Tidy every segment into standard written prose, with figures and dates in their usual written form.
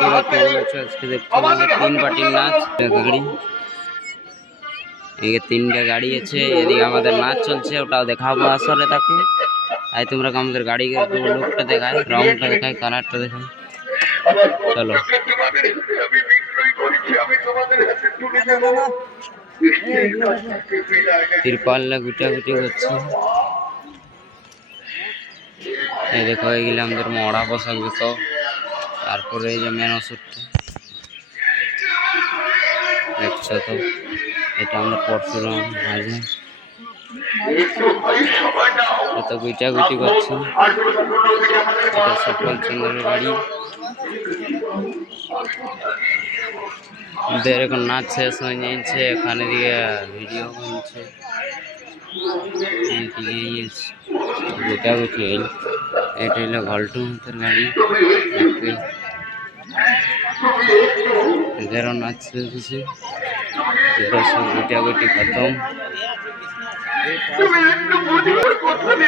বন্ধুরা কেমন আছো? আজকে দেখতে পাবে 3 পার্টির নাচ গাড়ি। এদিকে 3টা গাড়ি আছে, এদিকে আমাদের নাচ চলছে, ওটাও দেখাবো আসরে তাকে। তাই তোমরা আমাদের গাড়ি লুকটা দেখায়, রংটা দেখায়, কালারটা দেখায়। চলো তিরপাল্লা গুটাগুটি করছে। এই দেখো এগুলো আমাদের মরা পোশাক জুতো। তারপরে এই যে মেন ওষুধটা দেখছো তো, এটা আমাদের পরশুরাম মাঝে এত গুটাগুটি করছে। এটা সফল চন্দ্রের গাড়ি। ওদের এখন নাচ শেষ হয়ে যাচ্ছে, এখানে দিকে ভিডিও বানছে। গুটাগুটি এটা হলো ঘল্টু মতের গাড়ি। এদেরও নাচ চলছে, এদের সব গুটাগুটি খতম।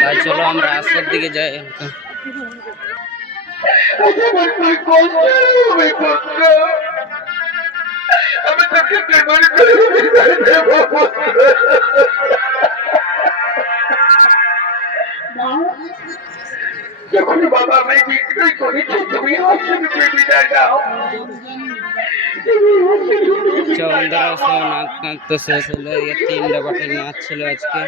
তাই চলো আমরা আসর দিকে যাই। আমি তোকে পেমেন্ট করে দেব। যখন বাবা আমি বিক্রয় করেছি তুমি হাসির বিদায় দাও। বন্ধুরা সব নাচ নাচতে শেষ হলো। 3টা পার্টির নাচ ছিল আজকে।